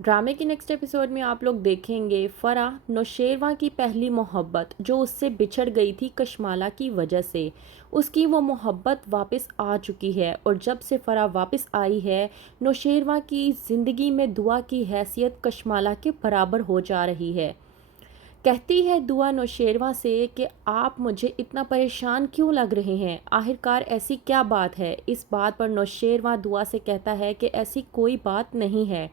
ड्रामे के next episode में आप लोग देखेंगे फराह नौशेरवां की पहली मोहब्बत जो उससे बिछड़ गई थी कशमाला की वजह से। उसकी वो मोहब्बत वापस आ चुकी है और जब से फराह वापस आई है नौशेरवां की ज़िंदगी में दुआ की हैसियत कशमाला के बराबर हो जा रही है। कहती है दुआ नौशेरवां से कि आप मुझे इतना परेशान क्यों लग रहे हैं, आखिरकार ऐसी क्या बात है। इस बात पर नौशेरवां दुआ से कहता है कि ऐसी कोई बात नहीं है।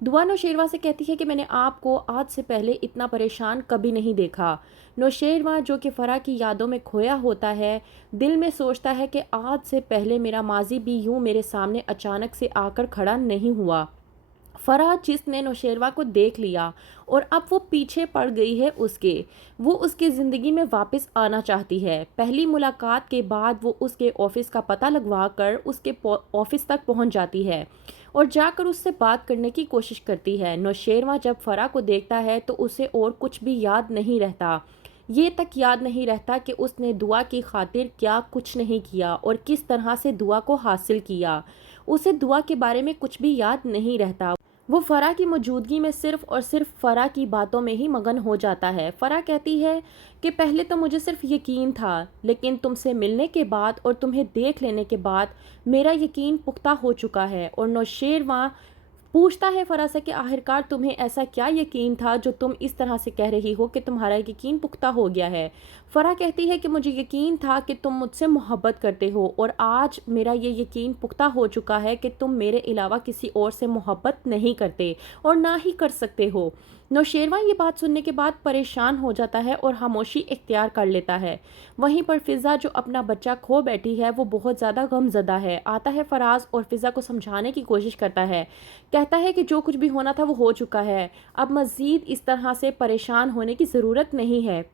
दुआ नौशेरवां से कहती है कि मैंने आपको आज से पहले इतना परेशान कभी नहीं देखा। नौशेरवां जो कि फ़राह की यादों में खोया होता है, दिल में सोचता है कि आज से पहले मेरा माजी भी यूं मेरे सामने अचानक से आकर खड़ा नहीं हुआ। फ़राह जिसने नौशेरवां को देख लिया और अब वो पीछे पड़ गई है वो उसकी ज़िंदगी में वापस आना चाहती है। पहली मुलाकात के बाद वो उसके ऑफ़िस का पता लगवा कर उसके ऑफ़िस तक पहुंच जाती है और जाकर उससे बात करने की कोशिश करती है। नौशेरवां जब फ़राह को देखता है तो उसे और कुछ भी याद नहीं रहता। ये तक याद नहीं रहता कि उसने दुआ की खातिर क्या कुछ नहीं किया और किस तरह से दुआ को हासिल किया। उसे दुआ के बारे में कुछ भी याद नहीं रहता। वो फ़राह की मौजूदगी में सिर्फ़ और सिर्फ फ़राह की बातों में ही मगन हो जाता है। फ़राह कहती है कि पहले तो मुझे सिर्फ यकीन था, लेकिन तुमसे मिलने के बाद और तुम्हें देख लेने के बाद मेरा यकीन पुख्ता हो चुका है। और नौशेरवां पूछता है फ़राह से कि आखिरकार तुम्हें ऐसा क्या यकीन था जो तुम इस तरह से कह रही हो कि तुम्हारा यकीन पुख्ता हो गया है। फ़राह कहती है कि मुझे यकीन था कि तुम मुझसे मोहब्बत करते हो और आज मेरा ये यकीन पुख्ता हो चुका है कि तुम मेरे अलावा किसी और से मोहब्बत नहीं करते और ना ही कर सकते हो। नौशेरवां ये बात सुनने के बाद परेशान हो जाता है और खामोशी इख्तियार कर लेता है। वहीं पर फ़िज़ा जो अपना बच्चा खो बैठी है वो बहुत ज़्यादा गमज़दा है। आता है फ़राज और फ़िज़ा को समझाने की कोशिश करता है। कहता है कि जो कुछ भी होना था वो हो चुका है, अब मज़ीद इस तरह से परेशान होने की ज़रूरत नहीं है।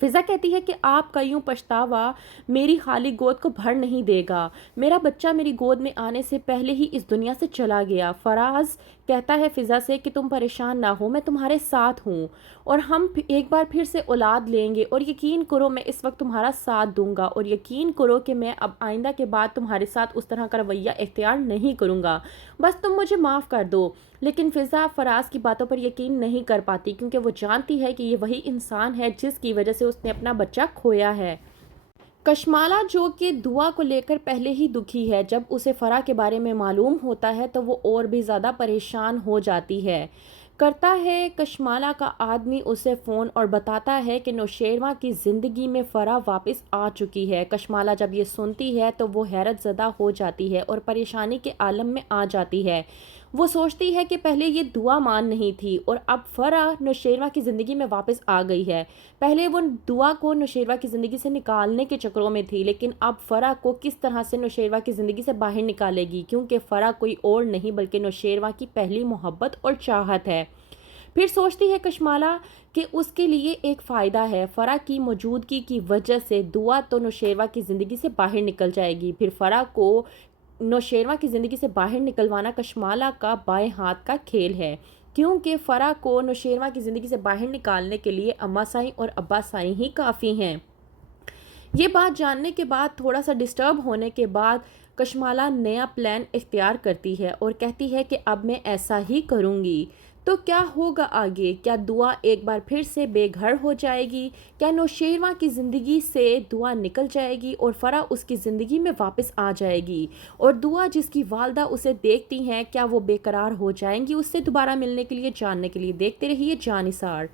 फ़िज़ा कहती है कि आपका यूँ पछतावा मेरी खाली गोद को भर नहीं देगा। मेरा बच्चा मेरी गोद में आने से पहले ही इस दुनिया से चला गया। फ़राज़ कहता है फ़िज़ा से कि तुम परेशान ना हो, मैं तुम्हारे साथ हूँ और हम एक बार फिर से औलाद लेंगे और यकीन करो मैं इस वक्त तुम्हारा साथ दूंगा और यकीन करो कि मैं अब आइंदा के बाद तुम्हारे साथ उस तरह का रवैया इख्तियार नहीं करूँगा। बस तुम मुझे माफ़ कर दो। लेकिन फ़िज़ा फ़राज़ की बातों पर यकीन नहीं कर पाती क्योंकि वो जानती है कि ये वही इंसान है जिसकी वजह से उसने अपना बच्चा खोया है। कशमाला जो कि दुआ को लेकर पहले ही दुखी है, जब उसे फ़राह के बारे में मालूम होता है तो वो और भी ज़्यादा परेशान हो जाती है। करता है कशमाला का आदमी उसे फ़ोन और बताता है कि नौशेरवां की ज़िंदगी में फ़राह वापस आ चुकी है। कशमाला जब ये सुनती है तो वो हैरत ज़दा हो जाती है और परेशानी के आलम में आ जाती है। वो सोचती है कि पहले ये दुआ मान नहीं थी और अब फ़राह नौशेरवां की ज़िंदगी में वापस आ गई है। पहले वो दुआ को नौशेरवां की ज़िंदगी से निकालने के चक्करों में थी, लेकिन अब फ़राह को किस तरह से नौशेरवां की ज़िंदगी से बाहर निकालेगी, क्योंकि फ़राह कोई और नहीं बल्कि नौशेरवां की पहली मोहब्बत और चाहत है। फिर सोचती है कशमाला कि उसके लिए एक फ़ायदा है, फ़राह की मौजूदगी की वजह से दुआ तो नौशेरवां की ज़िंदगी से बाहर निकल जाएगी। फिर फ़राह को नौशेरवां की ज़िंदगी से बाहर निकलवाना कशमाला का बाएं हाथ का खेल है, क्योंकि फ़राह को नौशेरवां की ज़िंदगी से बाहर निकालने के लिए अम्मा साईं और अब्बा साईं ही काफ़ी हैं। ये बात जानने के बाद थोड़ा सा डिस्टर्ब होने के बाद कशमाला नया प्लान इख्तियार करती है और कहती है कि अब मैं ऐसा ही करूँगी। तो क्या होगा आगे? क्या दुआ एक बार फिर से बेघर हो जाएगी? क्या नौशेरवां की ज़िंदगी से दुआ निकल जाएगी और फ़राह उसकी ज़िंदगी में वापस आ जाएगी? और दुआ जिसकी वालदा उसे देखती हैं, क्या वो बेकरार हो जाएंगी उससे दोबारा मिलने के लिए? जानने के लिए देखते रहिए जानिसार।